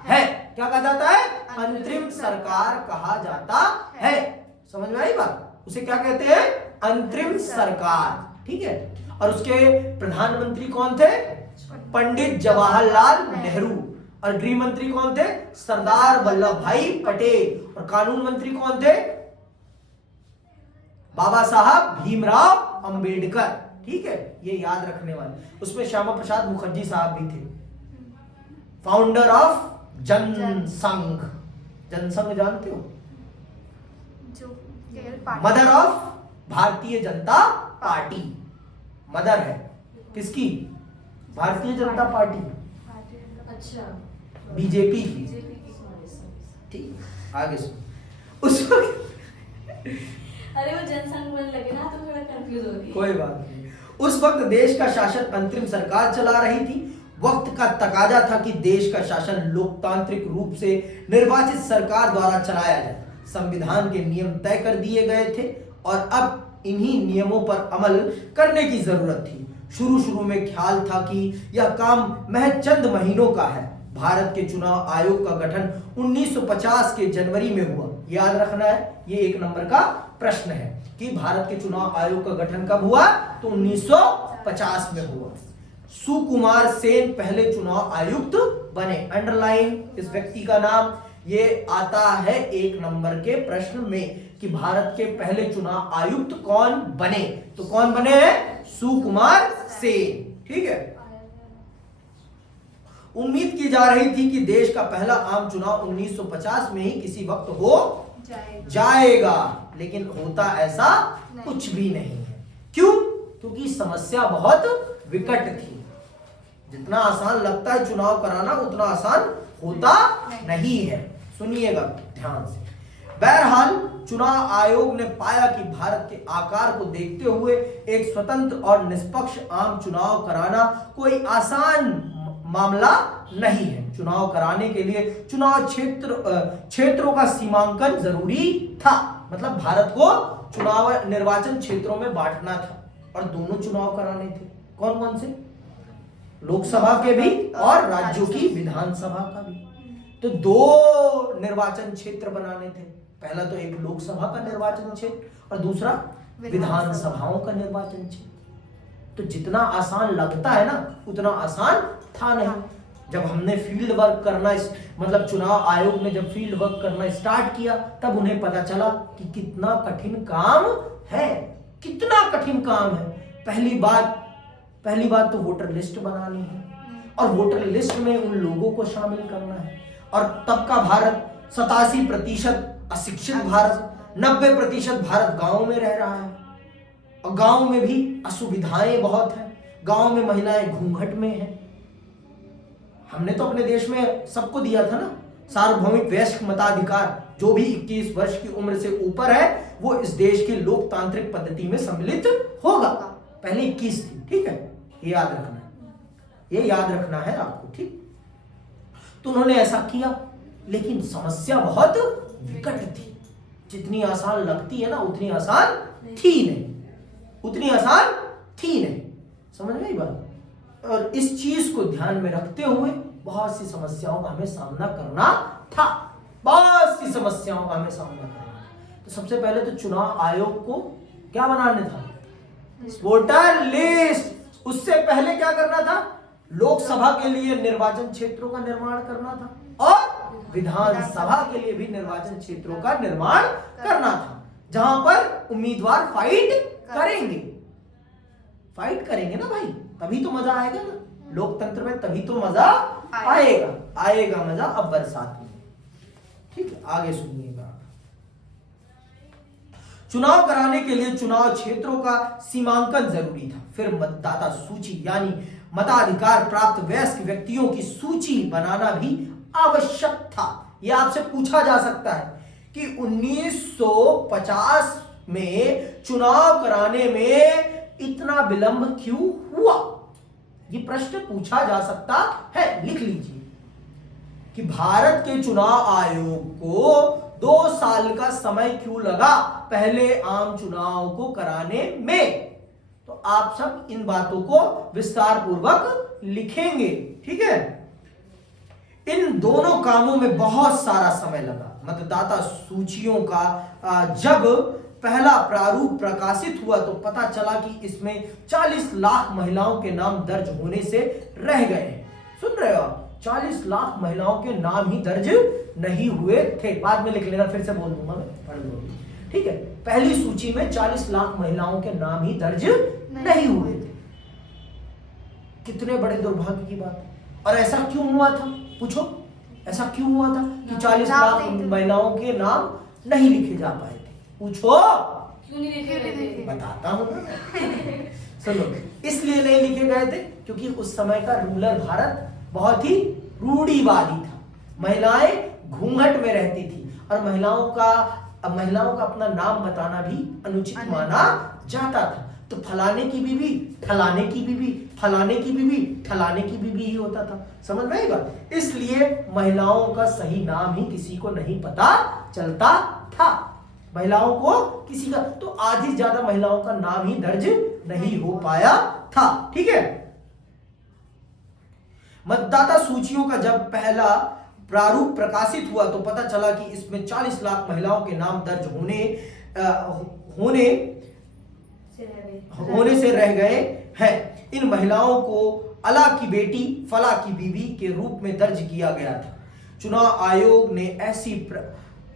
है। क्या कहा जाता है? अंतरिम सरकार कहा जाता है। समझ में आई बात? उसे क्या कहते हैं? अंतरिम सरकार। ठीक है। और उसके प्रधानमंत्री कौन थे? पंडित जवाहरलाल नेहरू। और गृह मंत्री कौन थे? सरदार वल्लभ भाई पटेल। और कानून मंत्री कौन थे? बाबा साहब भीमराव अंबेडकर। ठीक है, ये याद रखने वाले। उसमें श्यामा प्रसाद मुखर्जी साहब भी थे, फाउंडर ऑफ जनसंघ। जनसंघ जानते हो? Mother of Bharatiya Janata party. Mother है किसकी? भारतीय जनता पार्टी। अच्छा, बीजेपी की। ठीक, आगे सुनो। उस वक्त अरे वो जनसंघ बोलने लगे ना तो थोड़ा कंफ्यूज हो गई। कोई बात नहीं। उस वक्त देश का शासन अंतरिम सरकार चला रही थी। वक्त का तकाजा था कि देश का शासन लोकतांत्रिक रूप से निर्वाचित सरकार द्वारा चलाया जाए। संविधान के नियम तय कर दिए गए थे और अब इन्हीं नियमों पर अमल करने की जरूरत थी। शुरू में ख्याल था कि यह काम महज चंद महीनों का है। भारत के चुनाव आयोग का गठन 1950 के जनवरी में हुआ। याद रखना है, ये 1 नंबर का प्रश्न है कि भारत के चुनाव आयोग का गठन कब हुआ? तो 1950 में हुआ। सुकुमार सेन पहले चुनाव आयुक्त बने। अंडरलाइन इस व्यक्ति का नाम, ये आता है 1 नंबर के प्रश्न में कि भारत के पहले चुनाव आयुक्त कौन बने। तो कौन बने हैं? सुकुमार सेन। ठीक है। उम्मीद की जा रही थी कि देश का पहला आम चुनाव 1950 में ही किसी वक्त हो जाएगा, लेकिन होता ऐसा कुछ भी नहीं है। क्यों? क्योंकि समस्या बहुत विकट थी। जितना आसान लगता है चुनाव कराना, उतना आसान होता नहीं है। सुनिएगा ध्यान से। बहरहाल चुनाव आयोग ने पाया कि भारत के आकार को देखते हुए एक स्वतंत्र और निष्पक्ष आम चुनाव कराना कोई आसान मामला नहीं है। चुनाव कराने के लिए चुनाव क्षेत्रों का सीमांकन जरूरी था। मतलब भारत को चुनाव निर्वाचन क्षेत्रों में बांटना था और दोनों चुनाव कराने थे। कौन कौन से? लोकसभा के भी और राज्यों की विधानसभा का भी। तो दो निर्वाचन क्षेत्र बनाने थे। पहला तो एक लोकसभा का निर्वाचन क्षेत्र और दूसरा विधानसभाओं का निर्वाचन क्षेत्र। तो जितना आसान लगता है ना उतना आसान था नहीं। जब हमने फील्ड वर्क करना मतलब चुनाव आयोग ने जब फील्ड वर्क करना स्टार्ट किया तब उन्हें पता चला कि कितना कठिन काम है, कितना कठिन काम है। पहली बात तो वोटर लिस्ट बनानी है और वोटर लिस्ट में उन लोगों को शामिल करना है। और तब का भारत 87% अशिक्षित भारत, 90% भारत गांव में रह रहा है और गांव में भी असुविधाएं बहुत हैं। गांव में महिलाएं घूंघट में हैं। हमने तो अपने देश में सबको दिया था ना सार्वभौमिक वयस्क मताधिकार। जो भी 21 वर्ष की उम्र से ऊपर है वो इस देश की लोकतांत्रिक पद्धति में सम्मिलित होगा। पहले 21 थी, ठीक है, ये याद रखना है, ये याद रखना है आपको, ठीक। तो उन्होंने ऐसा किया लेकिन समस्या बहुत विकट थी। जितनी आसान लगती है ना उतनी आसान थी नहीं, उतनी आसान थी नहीं। समझ में आई बात? और इस चीज को ध्यान में रखते हुए बहुत सी समस्याओं का हमें सामना करना था, बहुत सी समस्याओं का हमें सामना करना। तो सबसे पहले तो चुनाव आयोग को क्या बनाने था? Voter list. उससे पहले क्या करना था? लोकसभा के लिए निर्वाचन क्षेत्रों का निर्माण करना था और विधानसभा के लिए भी निर्वाचन क्षेत्रों का निर्माण करना था, जहां पर उम्मीदवार फाइट करेंगे ना भाई, तभी तो मजा आएगा ना लोकतंत्र में, तभी तो मजा आएगा मजा। अब बरसात में, ठीक है, आगे सुनिएगा। चुनाव कराने के लिए चुनाव क्षेत्रों का सीमांकन जरूरी था। फिर मतदाता सूची यानी मताधिकार प्राप्त वयस्क व्यक्तियों की सूची बनाना भी आवश्यक था। यह आपसे पूछा जा सकता है कि 1950 में चुनाव कराने में इतना विलंब क्यों हुआ? ये प्रश्न पूछा जा सकता है। लिख लीजिए कि भारत के चुनाव आयोग को 2 साल का समय क्यों लगा पहले आम चुनाव को कराने में। तो आप सब इन बातों को विस्तार पूर्वक लिखेंगे, ठीक है। इन दोनों कामों में बहुत सारा समय लगा। मतदाता सूचियों का जब पहला प्रारूप प्रकाशित हुआ तो पता चला कि इसमें 40 लाख महिलाओं के नाम दर्ज होने से रह गए। सुन रहे हो आप? 40 लाख महिलाओं के नाम ही दर्ज नहीं हुए थे। बाद में लिख लेना, फिर से बोल दूंगा मैं, पढ़ लूंगा, ठीक है। पहली सूची में 40 लाख महिलाओं के नाम ही दर्ज नहीं हुए थे। कितने बड़े दुर्भाग्य की बात है। और ऐसा क्यों हुआ था? पूछो, ऐसा क्यों हुआ था कि 40 लाख महिलाओं के नाम नहीं लिखे जा पाए थे? पूछो, क्यों नहीं लिखे गए थे? बताता हूं ना। सुनो, इसलिए नहीं लिखे गए थे क्योंकि उस समय का रूरल भारत बहुत ही रूढ़िवादी था। महिलाएं घूंघट में रहती थी और महिलाओं का अपना नाम बताना भी अनुचित माना जाता था। तो फलाने की बीवी, फलाने की बीवी, फलाने की बीवी, फलाने की बीवी ही होता था। समझ में आएगा? इसलिए महिलाओं का सही नाम ही किसी को नहीं पता चलता था। महिलाओं को किसी का तो आधी से ज्यादा महिलाओं का नाम ही दर्ज नहीं हो पाया था, ठीक है। मतदाता सूचियों का जब पहला प्रारूप प्रकाशित हुआ तो पता चला कि इसमें 40 लाख महिलाओं के नाम दर्ज होने से रह गए हैं। इन महिलाओं को अला की बेटी, फला की बीवी के रूप में दर्ज किया गया था। चुनाव आयोग ने ऐसी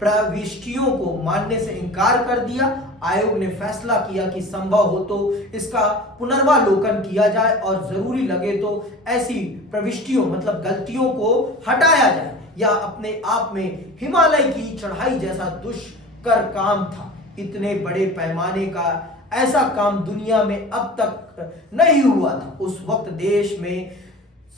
प्रविष्टियों को मानने से इनकार कर दिया। आयोग ने फैसला किया कि संभव हो तो इसका पुनर्वालोकन किया जाए और जरूरी लगे तो ऐसी प्रविष्टियों मतलब गलतियों को हटाया जाए। यह अपने आप में हिमालय की चढ़ाई जैसा दुष्कर काम था। इतने बड़े पैमाने का ऐसा काम दुनिया में अब तक नहीं हुआ था। उस वक्त देश में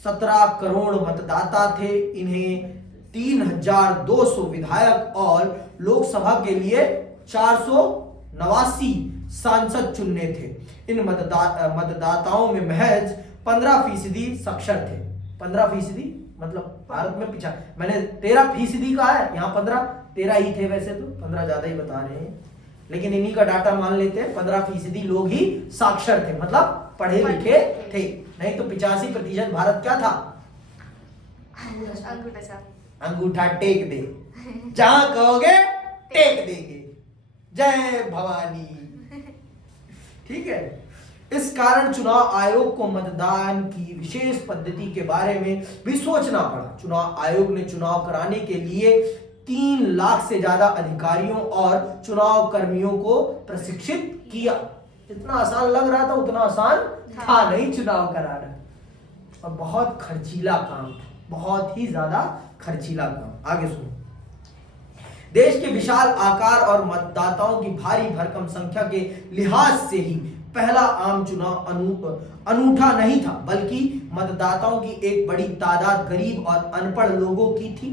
17 करोड़ मतदाता थे। इन्हें 3200 विधायक और लोकसभा के लिए 489 सांसद चुनने थे। इन मतदाताओं में महज 15% साक्षर थे। 15%, मतलब भारत में पिछा, मैंने 13% कहा है, यहाँ 13 ही थे वैसे तो, 15 ज्यादा ही बता रहे हैं, लेकिन इन्हीं का डाटा मान लेते हैं। 15% लोग ही साक्षर थे, मतलब पढ़े लिखे थे, नहीं तो 85% भारत क्या था, अंगूठा टेक दे, जहां कहोगे टेक देंगे, जय भवानी। ठीक है, इस कारण चुनाव आयोग को मतदान की विशेष पद्धति के बारे में भी सोचना पड़ा। चुनाव आयोग ने चुनाव कराने के लिए 3 लाख से ज्यादा अधिकारियों और चुनाव कर्मियों को प्रशिक्षित किया। जितना आसान लग रहा था उतना आसान था नहीं चुनाव कराना, और बहुत खर्चीला काम था, बहुत ही ज्यादा खर्चीला काम। आगे सुनो। देश के विशाल आकार और मतदाताओं की भारी भरकम संख्या के लिहाज से ही पहला आम चुनाव अनूठा नहीं था, बल्कि मतदाताओं की एक बड़ी तादाद गरीब और अनपढ़ लोगों की थी,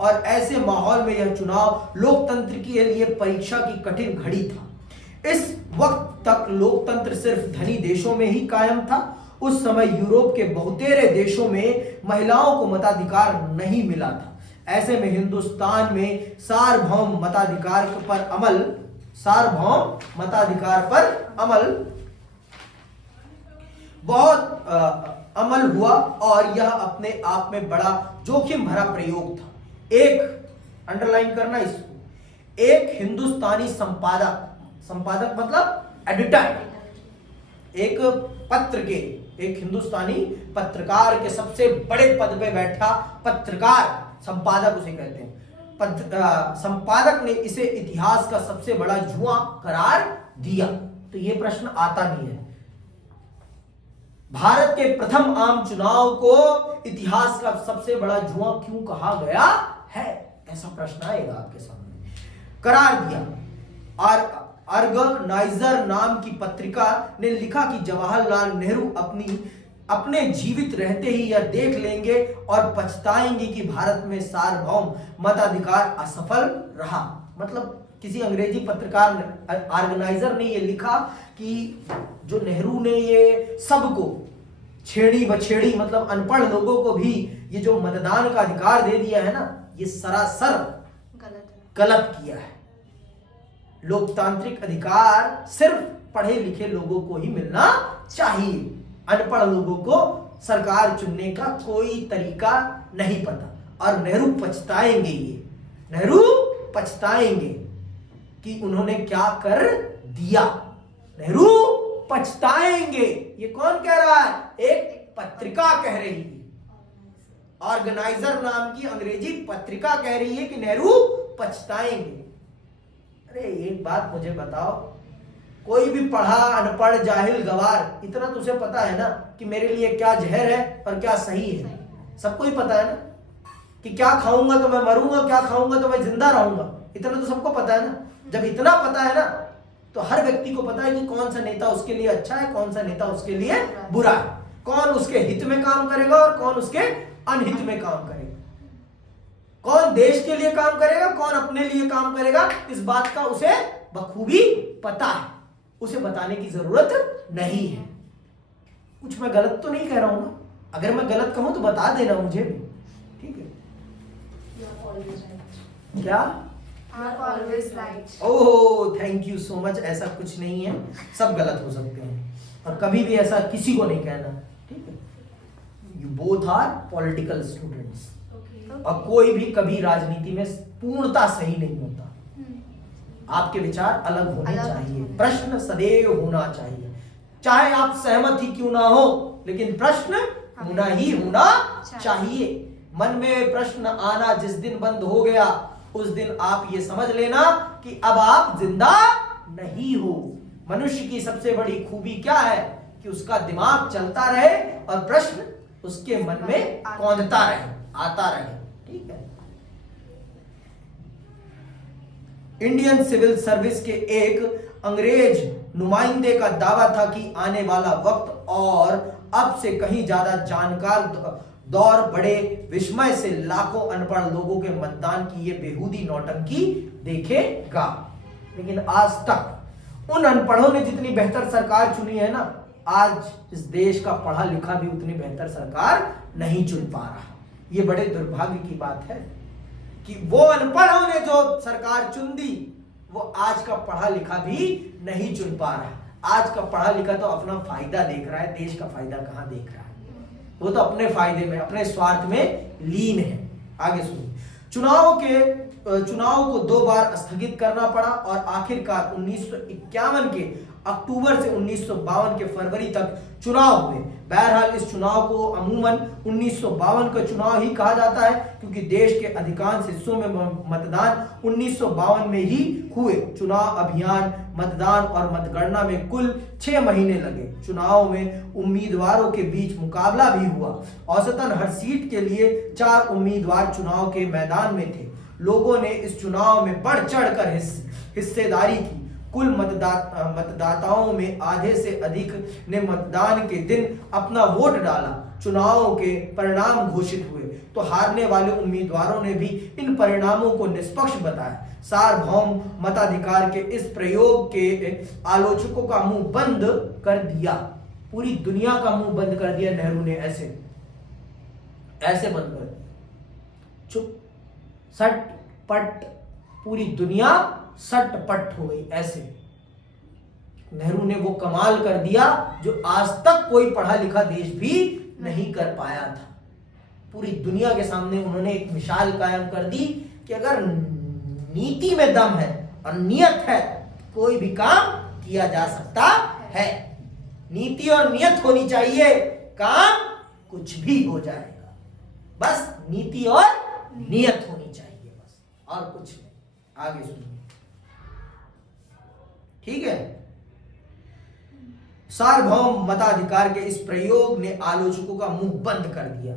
और ऐसे माहौल में यह चुनाव लोकतंत्र के लिए परीक्षा की कठिन घड़ी था। इस वक्त तक लोकतंत्र सिर्फ धनी देशों में ही कायम था। उस समय यूरोप के बहुतेरे देशों में महिलाओं को मताधिकार नहीं मिला था। ऐसे में हिंदुस्तान में सार्वभौम मताधिकार पर अमल बहुत अमल हुआ, और यह अपने आप में बड़ा जोखिम भरा प्रयोग था। एक अंडरलाइन करना इसको, एक हिंदुस्तानी संपादक मतलब एडिटर, एक पत्र के, एक हिंदुस्तानी पत्रकार के सबसे बड़े पद पे बैठा पत्रकार, संपादक उसे कहते हैं, संपादक ने इसे इतिहास का सबसे बड़ा जुआ करार दिया। तो ये प्रश्न आता नहीं है, भारत के प्रथम आम चुनाव को इतिहास का सबसे बड़ा जुआ क्यों कहा गया है, ऐसा प्रश्न आएगा आपके सामने। करार दिया। और ऑर्गेनाइजर नाम की पत्रिका ने लिखा कि जवाहरलाल नेहरू अपने जीवित रहते ही यह देख लेंगे और पछताएंगे कि भारत में सार्वभौम मताधिकार असफल रहा। मतलब किसी अंग्रेजी पत्रकार ने, ऑर्गेनाइजर ने यह लिखा कि जो नेहरू ने ये सबको छेड़ी बछेड़ी, मतलब अनपढ़ लोगों को भी ये जो मतदान का अधिकार दे दिया है ना, ये सरासर गलत किया है। लोकतांत्रिक अधिकार सिर्फ पढ़े लिखे लोगों को ही मिलना चाहिए, अनपढ़ लोगों को सरकार चुनने का कोई तरीका नहीं पता। और नेहरू पछताएंगे, ये नेहरू पछताएंगे कि उन्होंने क्या कर दिया, नेहरू पछताएंगे। ये कौन कह रहा है, एक पत्रिका कह रही है, ऑर्गेनाइजर नाम की अंग्रेजी पत्रिका कह रही है कि नेहरू पछताएंगे। अरे एक बात मुझे बताओ, कोई भी पढ़ा अनपढ़ जाहिल गवार, इतना तुझे पता है ना कि मेरे लिए क्या जहर है और क्या सही है, सबको ही पता है ना कि क्या खाऊंगा तो मैं मरूंगा, क्या खाऊंगा तो मैं जिंदा रहूंगा, इतना तो सबको पता है ना। जब इतना पता है ना तो हर व्यक्ति को पता है कि कौन सा नेता उसके लिए अच्छा है, कौन सा नेता उसके लिए बुरा है, कौन उसके हित में काम करेगा और कौन उसके अनहित में काम करेगा, कौन देश के लिए काम करेगा, कौन अपने लिए काम करेगा, इस बात का उसे बखूबी पता है, उसे बताने की जरूरत नहीं है। कुछ मैं गलत तो नहीं कह रहा हूं ना, अगर मैं गलत कहूं तो बता देना मुझे भी, ठीक है क्या? Oh thank you so much. ऐसा कुछ नहीं है, सब गलत हो सकते हैं और कभी भी ऐसा किसी को नहीं कहना, ठीक है। You both are political students, और कोई भी कभी राजनीति में पूर्णता सही नहीं होता। आपके विचार अलग होने चाहिए, प्रश्न सदैव होना चाहिए, चाहे आप सहमत ही क्यों ना हो, लेकिन प्रश्न होना ही होना चाहिए। मन में प्रश्न आना जिस दिन बंद हो गया, उस दिन आप ये समझ लेना कि अब आप जिंदा नहीं हो। मनुष्य की सबसे बड़ी खूबी क्या है कि उसका दिमाग चलता रहे और प्रश्न उसके मन में कौंधता रहे, आता रहे, ठीक है। इंडियन सिविल सर्विस के एक अंग्रेज नुमाइंदे का दावा था कि आने वाला वक्त और अब से कहीं ज्यादा जानकार दौर बड़े विस्मय से लाखों अनपढ़ लोगों के मतदान की ये बेहूदी नौटंकी देखेगा। लेकिन आज तक उन अनपढ़ों ने जितनी बेहतर सरकार चुनी है ना, आज इस देश का पढ़ा लिखा भी उतनी बेहतर सरकार नहीं चुन पा रहा। ये बड़े दुर्भाग्य की बात है कि वो अनपढ़ों ने जो सरकार चुन दी वो आज का पढ़ा लिखा भी नहीं चुन पा रहा। आज का पढ़ा लिखा तो अपना फायदा देख रहा है, देश का फायदा कहां देख रहा है। वो तो अपने फायदे में, अपने स्वार्थ में लीन है। आगे सुनिए। चुनाव को 2 बार स्थगित करना पड़ा और आखिरकार 1951 के अक्टूबर से 1952 के फरवरी तक चुनाव हुए। बहरहाल इस चुनाव को अमूमन 1952 का चुनाव ही कहा जाता है क्योंकि देश के अधिकांश हिस्सों में मतदान 1952 में ही हुए। चुनाव अभियान, मतदान और मतगणना में कुल 6 महीने लगे। चुनाव में उम्मीदवारों के बीच मुकाबला भी हुआ। औसतन हर सीट के लिए 4 उम्मीदवार चुनाव के मैदान में थे। लोगों ने इस चुनाव में बढ़ चढ़कर हिस्सेदारी की। कुल मतदाताओं में आधे से अधिक ने मतदान के दिन अपना वोट डाला। चुनावों के परिणाम घोषित हुए तो हारने वाले उम्मीदवारों ने भी इन परिणामों को निष्पक्ष बताया। सार्वभौम मताधिकार के इस प्रयोग के आलोचकों का मुंह बंद कर दिया। पूरी दुनिया का मुंह बंद कर दिया नेहरू ने। ऐसे बंद कर, चुप, सट पट, पूरी दुनिया सट पट हो गई। ऐसे नेहरू ने वो कमाल कर दिया जो आज तक कोई पढ़ा लिखा देश भी नहीं कर पाया था। पूरी दुनिया के सामने उन्होंने एक मिसाल कायम कर दी कि अगर नीति में दम है और नियत है कोई भी काम किया जा सकता है। नीति और नियत होनी चाहिए, काम कुछ भी हो जाएगा। बस नीति और नियत होनी चाहिए, बस, और कुछ नहीं। आगे सुनिए, ठीक है। सार्वभौम मताधिकार के इस प्रयोग ने आलोचकों का मुंह बंद कर दिया।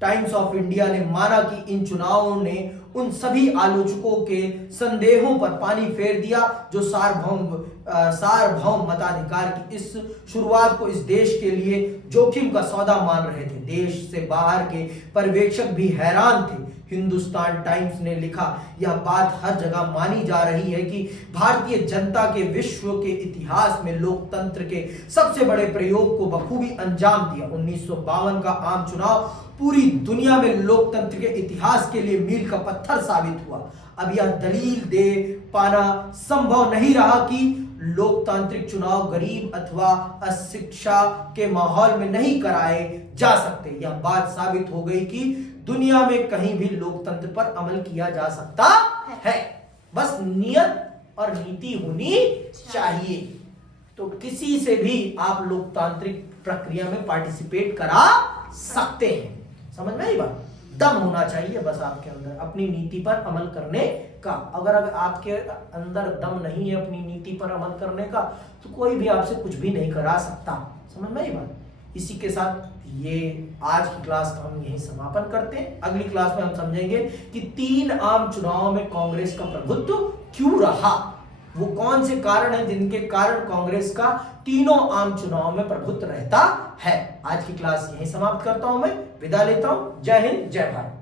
टाइम्स ऑफ इंडिया ने माना कि इन चुनावों ने उन सभी आलोचकों के संदेहों पर पानी फेर दिया जो सार्वभौम मताधिकार की इस शुरुआत को इस देश के लिए जोखिम का सौदा मान रहे थे। देश से बाहर के पर्यवेक्षक भी हैरान थे। हिंदुस्तान टाइम्स ने लिखा, यह बात हर जगह मानी जा रही है कि भारतीय जनता के विश्व के इतिहास में लोकतंत्र के सबसे बड़े प्रयोग को बखूबी अंजाम दिया। 1952 का आम चुनाव पूरी दुनिया में लोकतंत्र के इतिहास के लिए मील का पत्थर साबित हुआ। अब यह दलील दे पाना संभव नहीं रहा कि लोकतांत्रिक चुनाव गरीब अथवा अशिक्षा के माहौल में नहीं कराए जा सकते। यह बात साबित हो गई कि दुनिया में कहीं भी लोकतंत्र पर अमल किया जा सकता है। बस नियत और नीति होनी चाहिए। तो किसी से भी आप लोकतांत्रिक प्रक्रिया में पार्टिसिपेट करा सकते हैं। समझ में आई बात? दम होना चाहिए बस आपके अंदर अपनी नीति पर अमल करने का। अगर आपके अंदर दम नहीं है अपनी नीति पर अमल करने का तो कोई भी आपसे कुछ भी नहीं करा सकता। समझ में आई बात? इसी के साथ ये आज की क्लास का हम यही समापन करते हैं। अगली क्लास में हम समझेंगे कि 3 आम चुनावों में कांग्रेस का प्रभुत्व क्यों रहा। वो कौन से कारण हैं जिनके कारण कांग्रेस का तीनों आम चुनाव में प्रभुत्व रहता है। आज की क्लास यहीं समाप्त करता हूं, मैं विदा लेता हूं। जय हिंद, जय भारत।